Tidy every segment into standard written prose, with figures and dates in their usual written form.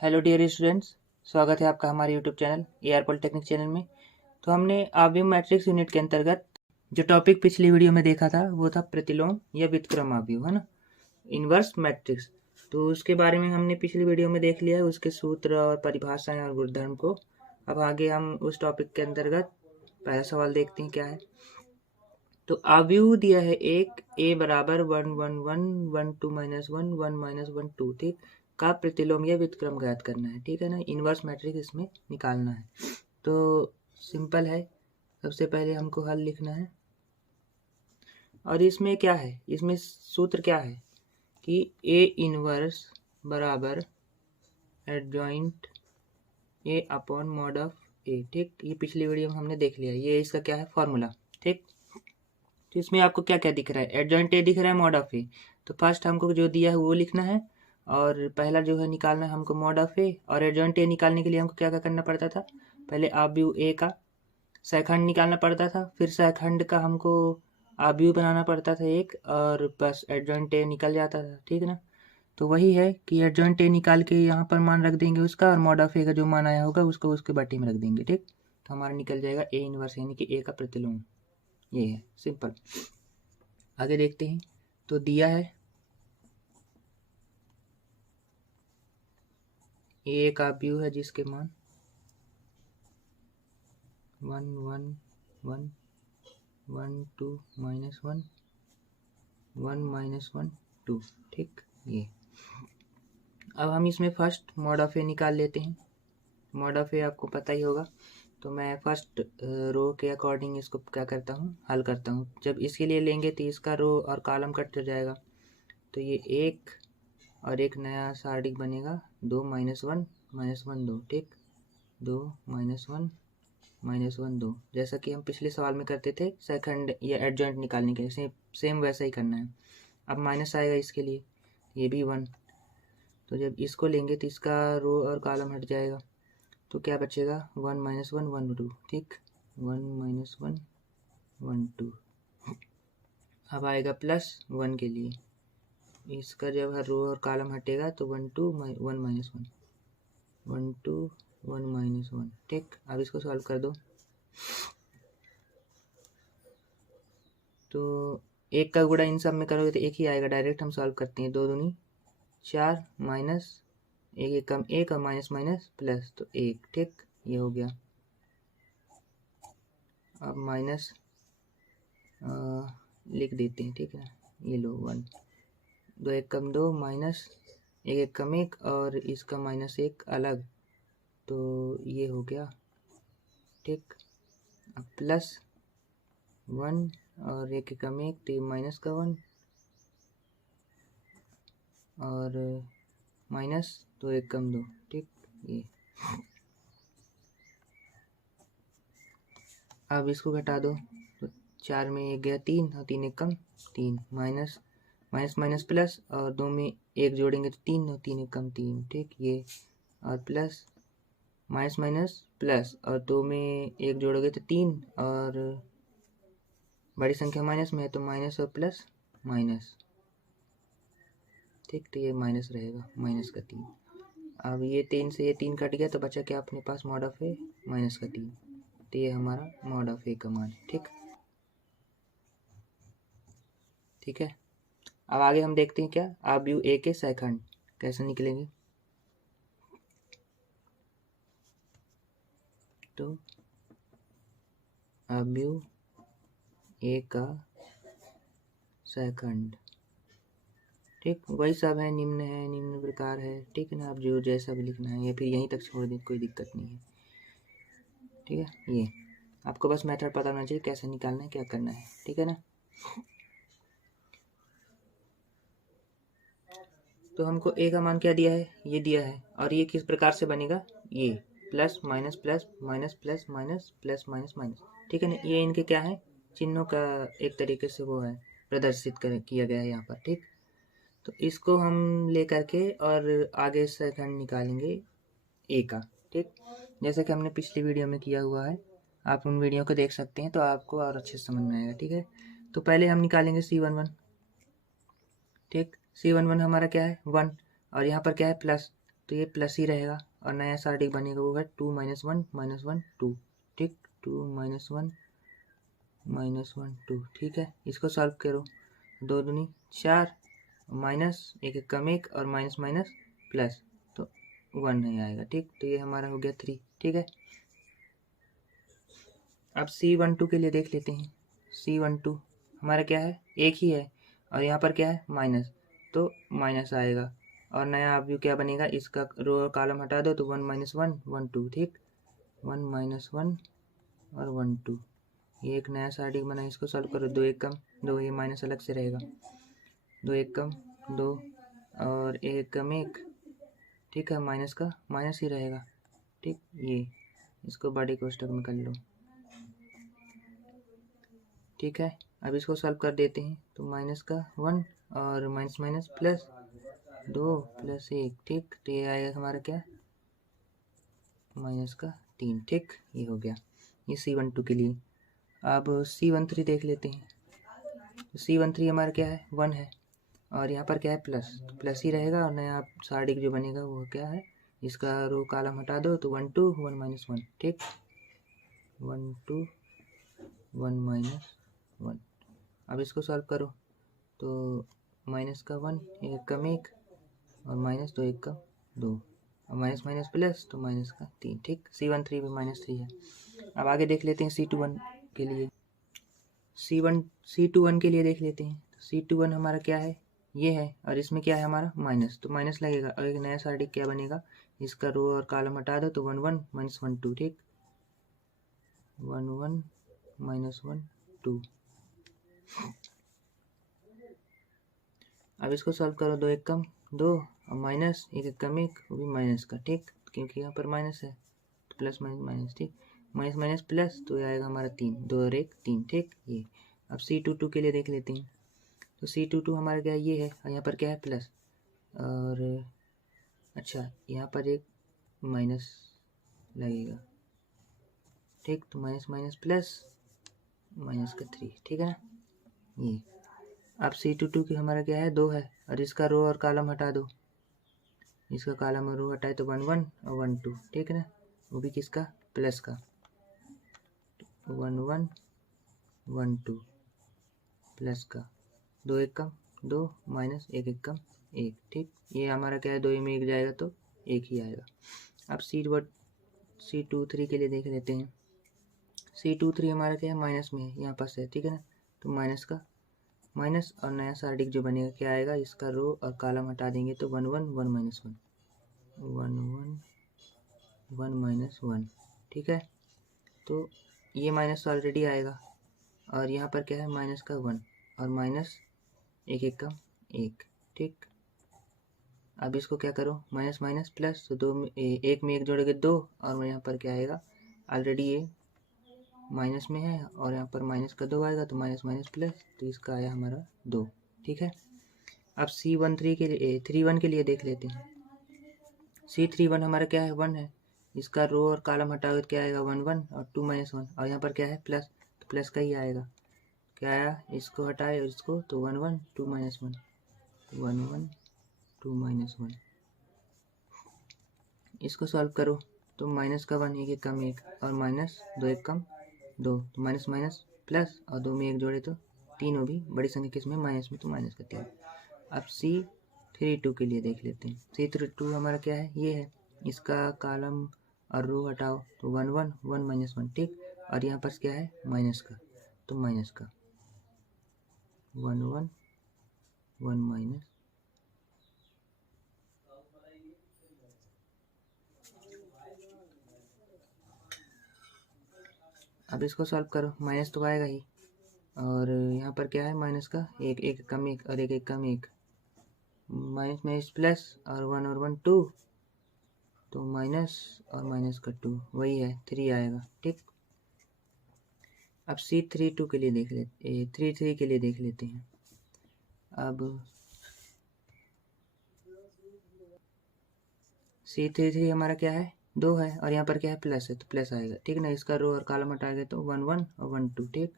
Hello dear students, स्वागत है आपका हमारे YouTube channel AR polytechnic channel में। तो हमने आव्यूह मैट्रिक्स यूनिट के अंतर्गत जो टॉपिक पिछली वीडियो में देखा था वो था प्रतिलोम या व्युत्क्रम आव्यूह, है ना, इनवर्स मैट्रिक्स। तो उसके बारे में हमने पिछली वीडियो में देख लिया है, उसके सूत्र और परिभाषाएं और गुणधर्म को। अब आगे हम उस टॉपिक के अंतर्गत पहला सवाल देखते हैं क्या है। तो आव्यूह दिया है एक ए बराबर 1 1 1 1 2 -1 1 -1 2, ठीक, का प्रतिलोम या व्युत्क्रम ज्ञात करना है, ठीक है ना, इनवर्स मैट्रिक्स इसमें निकालना है। तो सिंपल है, सबसे पहले हमको हल लिखना है। और इसमें क्या है, इसमें सूत्र क्या है कि ए इनवर्स बराबर adjoint A upon mod of A, ठीक। ये पिछली वीडियो में हमने देख लिया, ये इसका क्या है फॉर्मूला, ठीक। तो इसमें आपको क्या क्या दिख रहा है, एडजॉइंट ए दिख रहा है, मॉड ऑफ ए। तो फर्स्ट हमको जो दिया है वो लिखना है, और पहला जो है निकालना है हमको मॉड ऑफ ए। और एडजॉइंट ए निकालने के लिए हमको क्या क्या करना पड़ता था, पहले आव्यूह ए का सहखंड निकालना पड़ता था, फिर सहखंड का हमको आव्यूह बनाना पड़ता था एक, और बस एडजॉइंट ए निकल जाता था, ठीक ना। तो वही है कि एडजॉइंट ए निकाल के यहाँ पर मान रख देंगे उसका, और मॉड ऑफ ए का जो मान आया होगा उसको उसके बाटी में रख देंगे, ठीक। तो हमारा निकल जाएगा ए इनवर्स यानी कि ए का प्रतिलोम, ये है सिंपल। आगे देखते हैं। तो दिया है ए एक आव्यूह है जिसके मान 1 1 1 1 2 -1 1 -1 2, ठीक। ये अब हम इसमें फर्स्ट मॉड ऑफ ए निकाल लेते हैं। मॉड ऑफ ए आपको पता ही होगा, तो मैं फर्स्ट रो के अकॉर्डिंग इसको क्या करता हूँ, हल करता हूँ। जब इसके लिए लेंगे तो इसका रो और कॉलम कट जाएगा, तो ये एक और एक नया सारणी बनेगा 2 -1 -1 2, ठीक। 2 -1 -1 2, जैसा कि हम पिछले सवाल में करते थे सेकंड या एडजॉइंट निकालने के लिए, सेम वैसा ही करना है। अब माइनस आएगा इसके लिए, ये भी 1, तो जब इसको लेंगे तो इसका रो और कॉलम हट जाएगा, तो क्या बचेगा 1 -1 1 2, ठीक। 1 -1 1 2। अब आएगा +1 के लिए, इसका जब हर रो और कॉलम हटेगा तो 1 2 1 -1 1 2 1 -1, ठीक। अब इसको सॉल्व कर दो, तो एक का गुणा इन सब में करोगे तो एक ही आएगा, डायरेक्ट हम सॉल्व करते हैं। 2 दूनी 4 माइनस एक एक कम एक और माइनस माइनस प्लस, तो 1, ठीक। ये हो गया। अब माइनस लिख देते हैं, ठीक है। ये लो 1, 2 एक कम 2 माइनस एक एक कम 1 और इसका -1 अलग, तो ये हो गया, ठीक। अब +1 और एक कम 1 तो माइनस का 1 और माइनस 2 एक कम 2, ठीक। ये अब इसको घटा दो, तो 4 में 1 गया 3 और 3 एक कम 3, माइनस माइनस माइनस प्लस, और 2 में 1 जोड़ेंगे तो 3 और 3 एक कम 3, ठीक। ये और प्लस माइनस माइनस प्लस, और 2 में 1 जोड़ोगे तो 3, और बड़ी संख्या माइनस में है तो माइनस और प्लस माइनस, ठीक। तो ये माइनस रहेगा, माइनस का 3। अब ये 3 से ये 3 कट गया, तो बचा क्या अपने पास, मॉड ऑफ ए माइनस का 3। तो ये हमारा मॉड ऑफ ए का मान, ठीक। ठीक है। अब आगे हम देखते हैं क्या, आव्यूह ए के सहखंड कैसे निकलेंगे। तो आव्यूह ए का सहखंड, ठीक, वही सब है, निम्न प्रकार है, ठीक है ना। आप जो जैसा भी लिखना है या फिर यहीं तक छोड़ दें, कोई दिक्कत नहीं है, ठीक है। ये आपको बस मेथड पता होना चाहिए कैसे निकालना है, क्या करना है, ठीक है ना। तो हमको ए का मान क्या दिया है, ये दिया है, और ये किस प्रकार से बनेगा, ये plus minus plus minus plus minus plus minus minus, ठीक है ना। ये इनके क्या है, चिन्हों का एक तरीके से वो है, प्रदर्शित किया गया है यहाँ पर, ठीक। तो इसको हम ले करके और आगे सेकंड निकालेंगे ए का, ठीक, जैसा कि हमने पिछली वीडियो में किया हुआ है। आप उन वीडियो को देख सकते हैं तो आपको और अच्छे से समझ में आएगा, ठीक है। तो पहले हम निकालेंगे C11, ठीक। C11 हमारा क्या है 1, और यहाँ पर क्या है प्लस, तो ये प्लस ही रहेगा, और नया सार्डिक बनेगा वो है 2 - 1 - 1 2, ठीक, 2 - 1 - 1 2, ठीक है। इसको सॉल्व करो, 2 दूनी 4, माइनस एक एक कम एक, और माइनस माइनस प्लस, तो 1 नहीं आएगा, ठीक। तो ये हमारा हो गया 3, ठीक है। अब C12 के लिए देख लेते हैं। C12 हमारा क्या है, एक ही है, और यहाँ पर क्या है माइनस, तो माइनस आएगा, और नया आप क्या बनेगा, इसका रो और कॉलम हटा दो तो 1 - 1 1 2, ठीक, 1 - 1 और 1 2, ये एक नया सार्डिक बना, इसको सॉल्व करो, 2 एक कम 2, ये माइनस अलग से रहेगा, 2 एक कम 2 और एक कम एक, ठीक है, माइनस का माइनस ही रहेगा, ठीक। ये इसको बड़े कोष्टक में कर लो, ठीक है। अब इसको सॉल्व कर देते हैं, तो माइनस का 1 और माइनस माइनस प्लस 2 प्लस 1, ठीक। तो ये आएगा हमारा क्या, माइनस का 3, ठीक। ये हो गया ये C12 के लिए। अब C13 देख लेते हैं। C13 हमारा क्या है, 1 है, और यहाँ पर क्या है प्लस, तो प्लस ही रहेगा, और नया सार्डिक जो बनेगा वो क्या है, इसका रो कॉलम हटा दो तो 1 2 1 - 1, ठीक, 1 2 1 - 1। अब इसको सॉल्व करो, तो माइनस का 1 एक कम एक, और माइनस 2 एक कम 2, और माइनस माइनस प्लस, तो माइनस का 3, ठीक। C13 भी -3 है। अब आगे देख लेते हैं C21 के लिए। C21 के लिए देख लेते हैं। C21 हमारा क्या है, ये है, और इसमें क्या है हमारा माइनस, तो माइनस लगेगा, और एक नया सार्डिक क्या बनेगा, इसका रो और कॉलम हटा दो तो 1 1 - 1 2, ठीक, 1 1 - 1 2। अब इसको सॉल्व करो, 2 एक कम 2, और माइनस एक एक कम एक, वो भी माइनस का, ठीक, क्योंकि यहाँ पर माइनस है, तो प्लस माइनस माइनस, ठीक, माइनस माइनस प्लस, तो ये आएगा हमारा 3, 2 और 1 3, ठीक। ये अब C22 के लिए देख लेते हैं। तो C22 हमारा क्या है, ये है, और यहाँ पर क्या है प्लस, और अच्छा यहाँ पर एक माइनस लगेगा, ठीक, तो माइनस माइनस प्लस माइनस का 3, ठीक है ना। ये अब C22 की हमारा क्या है, 2 है, और इसका रो और कॉलम हटा दो, इसका कॉलम और रो हटाए तो 1 1 और 1 2, ठीक है ना, वो भी किसका, प्लस का, 1 1 1 2 प्लस का, 2 एक कम 2 माइनस एक एक कम 1, ठीक। ये हमारा क्या है, 2 में 1 जाएगा तो 1 ही आएगा। अब C23 के लिए देख लेते हैं। C23 हमारा क्या है, माइनस में है, यहाँ पास है, ठीक है ना, तो माइनस का माइनस, और नया सार्डिक जो बनेगा क्या आएगा, इसका रो और कॉलम हटा देंगे तो 1 1 1 - 1 1 1 1 - 1, ठीक है। तो ये माइनस ऑलरेडी आएगा, और यहाँ पर क्या है माइनस का 1, और माइनस एक एक कम 1, ठीक। अब इसको क्या करो, माइनस माइनस प्लस, तो 2 में एक में 1 जोड़ोगे 2, और यहाँ पर क्या आएगा, ऑलरेडी ये माइनस में है, और यहाँ पर माइनस का 2 आएगा, तो माइनस माइनस प्लस, तो इसका आया हमारा 2, ठीक है। अब C13 के लिए 31 के लिए देख लेते हैं। C31 हमारा क्या है, 1 है, इसका रो और कॉलम हटाओगे तो क्या आएगा, 1 1 और 2 - 1, और यहाँ पर क्या है प्लस, तो प्लस का ही आएगा, क्या आया, इसको हटाए और इसको, तो 1 1 2 - 1 1 1 2 - 1। इसको सॉल्व करो, तो माइनस का 1 एक एक कम 1, और माइनस 2 एक कम 2, तो माइनस माइनस प्लस, और 2 में 1 जोड़े तो 3 होगी, बड़ी संख्या किस में, माइनस में, तो माइनस का 3। अब C32 के लिए देख लेते हैं। C32 हमारा क्या है, ये है, इसका कॉलम और रो हटाओ तो 1 1 1 - 1, ठीक, और यहाँ पर क्या है माइनस का, तो माइनस का 1 1 1 माइनस, अब इसको सॉल्व करो, माइनस तो आएगा ही, और यहाँ पर क्या है माइनस का एक एक कम एक, और एक एक कम एक, माइनस माइनस प्लस, और 1 और 1 2, तो माइनस और माइनस का 2 वही है 3 आएगा, ठीक। अब C32 के लिए देख लेते 33 के लिए देख लेते हैं। अब C33 हमारा क्या है, 2 है, और यहाँ पर क्या है प्लस है, तो प्लस आएगा, ठीक ना। इसका रो और कॉलम हटाएंगे तो 1 1 और 1 2, ठीक,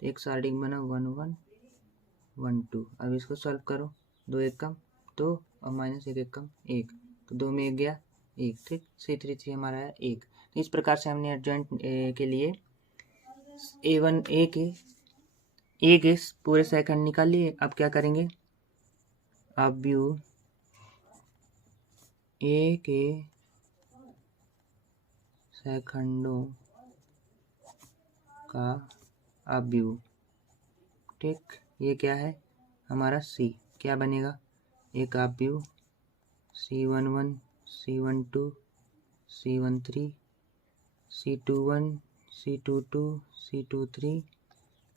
तो एक सार्डिक बना 1 1 1 2। अब इसको सॉल्व करो, 2 एक कम 2, और माइनस एक एक कम 1, तो 2 में 1 गया 1, ठीक। C33 हमारा है 1। तो इस प्रकार से हमने एडजॉइंट के लिए A1 ए के पूरे सेकंड निकाल लिए। अब क्या करेंगे, अब व्यू ए के सेकंडों का अब व्यू, ठीक। ये क्या है हमारा C, क्या बनेगा, एक आप view C11, C12, C13, C21, C22, C23,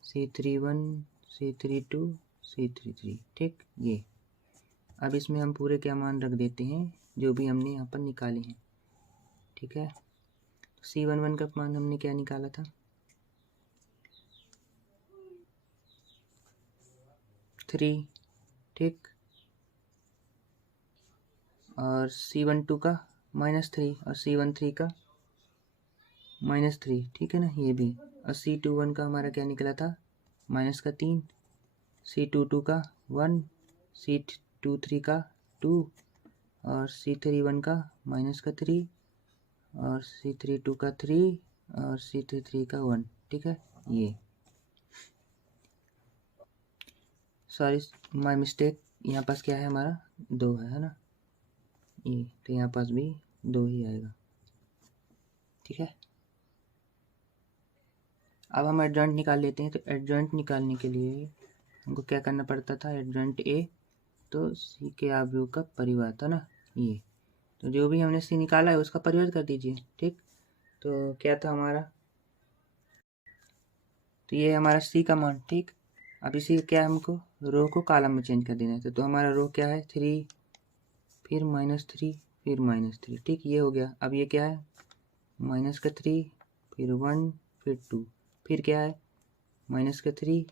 C31, C32, C33, ठीक। ये अब इसमें हम पूरे क्या मान रख देते हैं जो भी हमने यहाँ पर निकाले हैं, ठीक है। C11 का मान हमने क्या निकाला था 3, ठीक। और C12 का -3 और C13 का -3, ठीक है ना, ये भी। और C21 का हमारा क्या निकला था -3, C22 का 1, C23 का 2 और C31 का -3 और C32 का 3 और C33 का 1, ठीक है। ये सॉरी माय मिस्टेक, यहाँ पास क्या है हमारा 2 है ना, ये तो यहाँ पास भी 2 ही आएगा, ठीक है। अब हम एडजॉइंट निकाल लेते हैं। तो एडजॉइंट निकालने के लिए हमको क्या करना पड़ता था, एडजॉइंट ए तो सी के अवयव का परिवार था ना, ये तो जो भी हमने सी निकाला है उसका परिवार कर दीजिए, ठीक। तो क्या था हमारा, तो ये हमारा सी का मान, ठीक। अब इसी क्या हमको रो को कॉलम में चेंज कर देना है। तो हमारा रो क्या है 3, फिर -3, फिर -3, ठीक। ये हो गया। अब ये क्या है -3, फिर 1, फिर 2, फिर क्या है -3,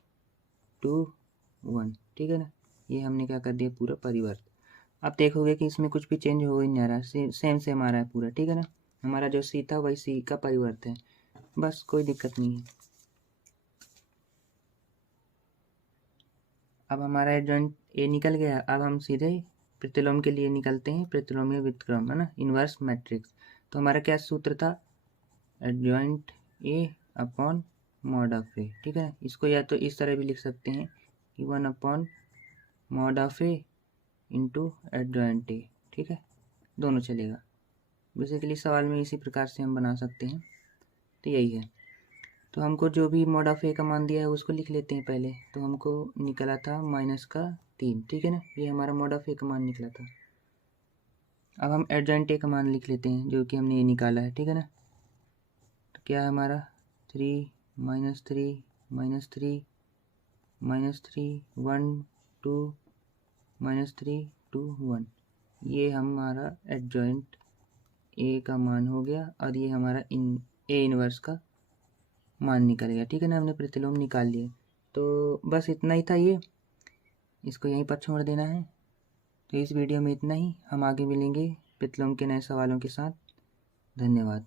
2, 1, ठीक है ना। ये हमने क्या कर दिया पूरा परिवर्त। आप देखोगे कि इसमें कुछ भी चेंज हो ही नहीं आ रहा है, सेम आ रहा है पूरा, ठीक है ना। हमारा जो सी था वही सी का परिवर्त है, बस कोई दिक्कत नहीं है। अब हमारा एडजॉइंट ए निकल गया। अब हम सीधे प्रतिलोम के लिए निकलते हैं, प्रतिलोमीय व्युत्क्रम है ना, इनवर्स मैट्रिक्स। तो हमारा क्या सूत्र था, adjoint A upon mod of A, ठीक है। इसको या तो इस तरह भी लिख सकते हैं कि 1 upon mod of A into adjoint A, ठीक है, दोनों चलेगा। बेसिकली सवाल में इसी प्रकार से हम बना सकते हैं। तो यही है। तो हमको जो भी मॉड ऑफ ए का मान दिया है उसको लिख लेते हैं पहले। तो हमको निकला था -3, ठीक है ना, ये हमारा मॉड ऑफ ए का मान निकला था। अब हम एडजॉइंट ए का मान लिख लेते हैं जो कि हमने ये निकाला है, ठीक है ना। तो क्या है हमारा 3, -3, -3, -3, 1, 2, -3, 2, 1, ये हमारा एडजॉइंट ए का मान हो गया। और ये हमारा ए इनवर्स का मान निकल गया, ठीक है ना, हमने प्रतिलोम निकाल लिए। तो बस इतना ही था, ये इसको यहीं पर छोड़ देना है। तो इस वीडियो में इतना ही, हम आगे मिलेंगे प्रतिलोम के नए सवालों के साथ। धन्यवाद।